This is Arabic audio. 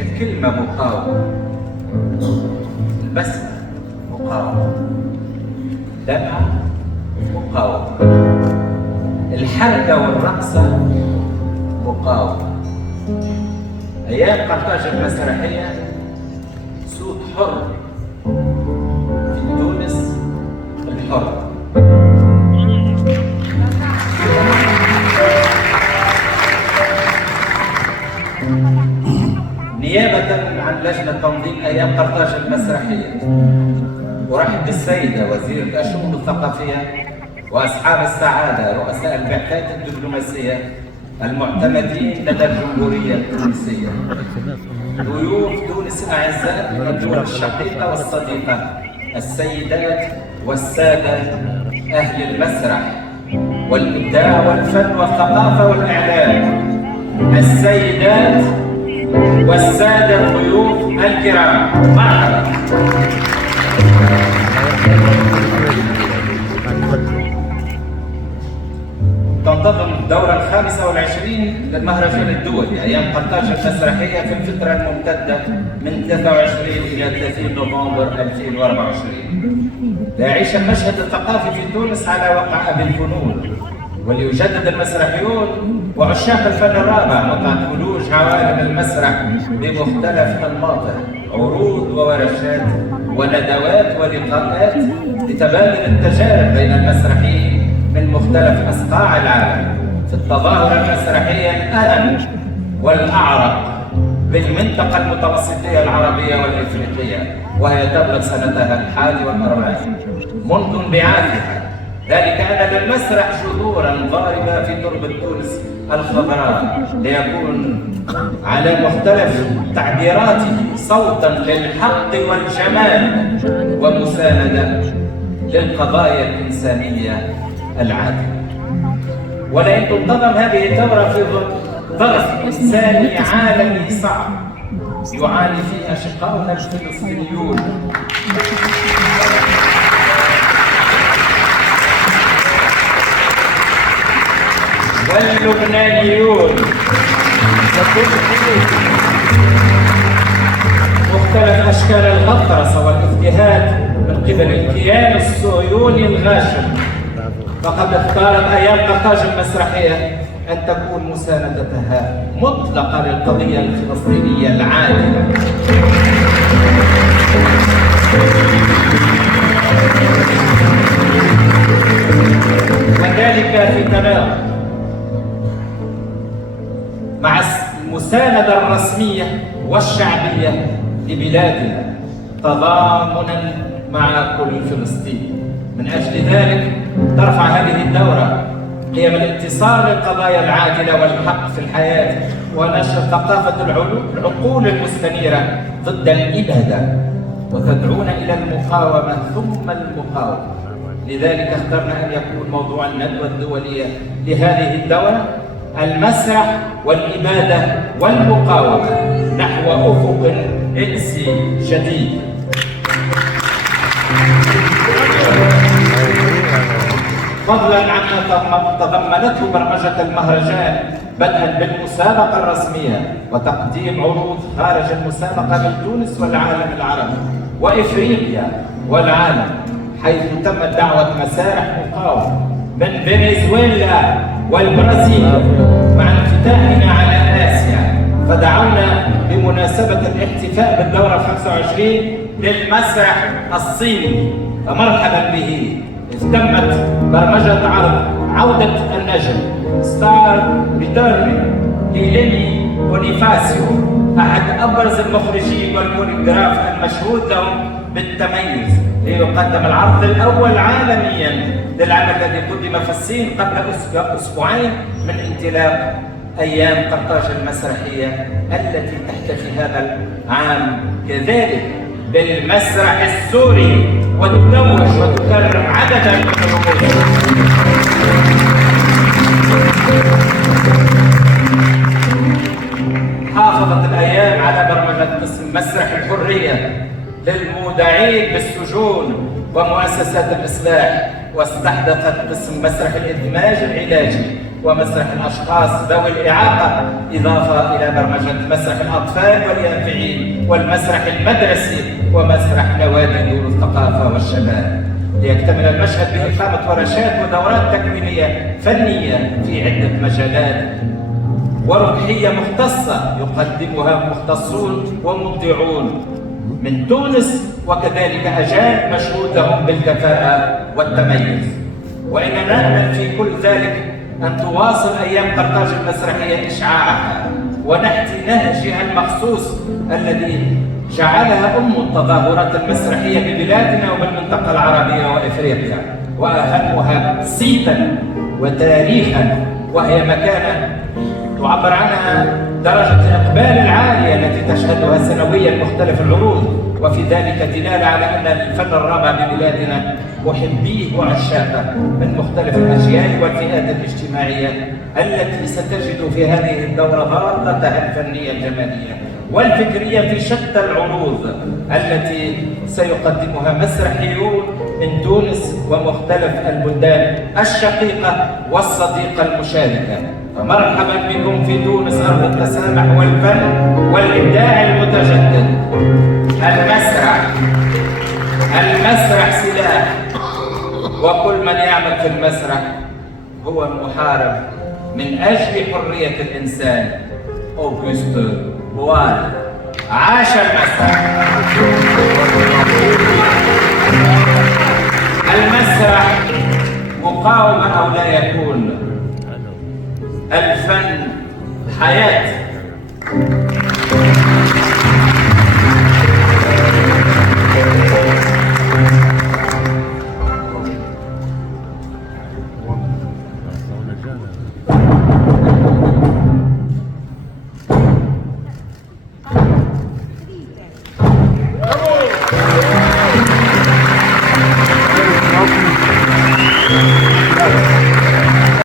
الكلمة مقاومة، البسمة مقاومة، الدمع مقاومة، الحركة والرقصة مقاومة. أيام قرطاج المسرحية صوت حر في تونس الحر. نيابة عن لجنة تنظيم أيام قرطاج المسرحية، أرحب بالسيدة وزيرة الشؤون الثقافية وأصحاب السعادة رؤساء البعثات الدبلوماسية المعتمدين لدى الجمهورية التونسية، ضيوف تونس الأعزاء من الدول الشقيقة والصديقة، السيدات والسادة أهل المسرح والإبداع والفن والثقافة والإعلام، السيدات والسادة الضيوف الكرام، مرحبا. تنتظم الدورة الخامسة والعشرين للمهرجان الدولي أيام قرطاج المسرحية في الفترة الممتدة من 23 إلى 30 نوفمبر 2024. ليعيش المشهد الثقافي في تونس على وقع أبي الفنون، وليجدد المسرحيون وعشاق الفن الرابع متعة ولوج عوالم المسرح بمختلف أنماطه، عروض وورشات وندوات ولقاءات لتبادل التجارب بين المسرحيين من مختلف أصقاع العالم في التظاهرة المسرحية الأهم والأعرق بالمنطقة المتوسطية العربية والإفريقية، وهي تبلغ سنتها 41 منذ انبعاثها. ذلك أن للمسرح جذورا ضاربة في تربة تونس الخضراء، ليكون على مختلف تعبيراته صوتا للحق والجمال ومساندة للقضايا الإنسانية العادلة. ولئن تنتظم هذه الدورة في ظرف إنساني عالمي صعب يعاني فيه أشقاؤنا الفلسطينيون واللبنانيون مختلف أشكال الغطرسة والاضطهاد من قبل الكيان الصهيوني الغاشم. فقد اختارت أيام قرطاج المسرحية أن تكون مساندتها مطلقة للقضية الفلسطينية العادلة. وذلك في تناغم مع المساندة الرسمية والشعبية لبلادنا تضامنا مع كل فلسطيني. من أجل ذلك ترفع هذه الدورة قيم الانتصار للقضايا العادلة والحق في الحياة ونشر ثقافة العقول المستنيرة ضد الإبادة، وتدعونا إلى المقاومة ثم المقاومة. لذلك اخترنا أن يكون موضوع الندوة الدولية لهذه الدورة المسرح والإبادة والمقاومة نحو أفق إنسي جديد. فضلا عما تضمنته برمجة المهرجان بدءا بالمسابقة الرسمية وتقديم عروض خارج المسابقة من تونس والعالم العربي وإفريقيا والعالم، حيث تمت دعوة مسارح مقاومة من فنزويلا والبرازيل مع انفتاحنا على آسيا. فدعونا بمناسبة الاحتفاء بالدورة 25 للمسرح الصيني، فمرحبا به. إذ تمت برمجة عرض عودة النجم ستار ريتيرنينج لليني بونيفاسيو، أحد أبرز المخرجين والكوريغراف المشهود لهم بالتميز، ليقدم العرض الأول عالميا للعمل الذي قدم في الصين قبل أسبوعين من انطلاق أيام قرطاج المسرحية التي تحتفي هذا العام كذلك بالمسرح السوري وتتوج وتكرم عددا من الرموز. حافظت الأيام على برمجة قسم مسرح الحرية للمودعين بالسجون ومؤسسات الإصلاح، واستحدثت قسم مسرح الإدماج العلاجي ومسرح الأشخاص ذوي الإعاقة، إضافة إلى برمجة مسرح الأطفال واليافعين والمسرح المدرسي ومسرح نوادي دور الثقافة والشباب. ليكتمل المشهد بإقامة ورشات ودورات تكوينية فنية في عدة مجالات وربحية مختصة يقدمها مختصون ومبدعون من تونس، وكذلك أجانب مشهود لهم بالكفاءة والتميز. وإننا نأمل في كل ذلك أن تواصل أيام قرطاج المسرحية إشعاعها ونحتي نهجها المخصوص الذي جعلها أم التظاهرات المسرحية ببلادنا وبالمنطقة العربية وإفريقيا، وأهمها صيتا وتاريخا، وهي مكانة تعبر عنها درجة الإقبال العالية التي تشهدها سنويا مختلف العروض، وفي ذلك دلالة على أن الفن الرابع ببلادنا محبيه وعشاقه من مختلف الأجيال والفئات الاجتماعية التي ستجد في هذه الدورة ضالتها الفنية الجمالية والفكرية في شتى العروض التي سيقدمها مسرحيون من تونس ومختلف البلدان الشقيقة والصديقة المشاركة. فمرحبا بكم في تونس، أرض التسامح والفن والإبداع المتجدد. المسرح سلاح، وكل من يعمل في المسرح هو محارب من أجل حرية الإنسان. أوغوست بوال. عاش المسرح. المسرح مقاومة أو لا يكون، الفن حياة.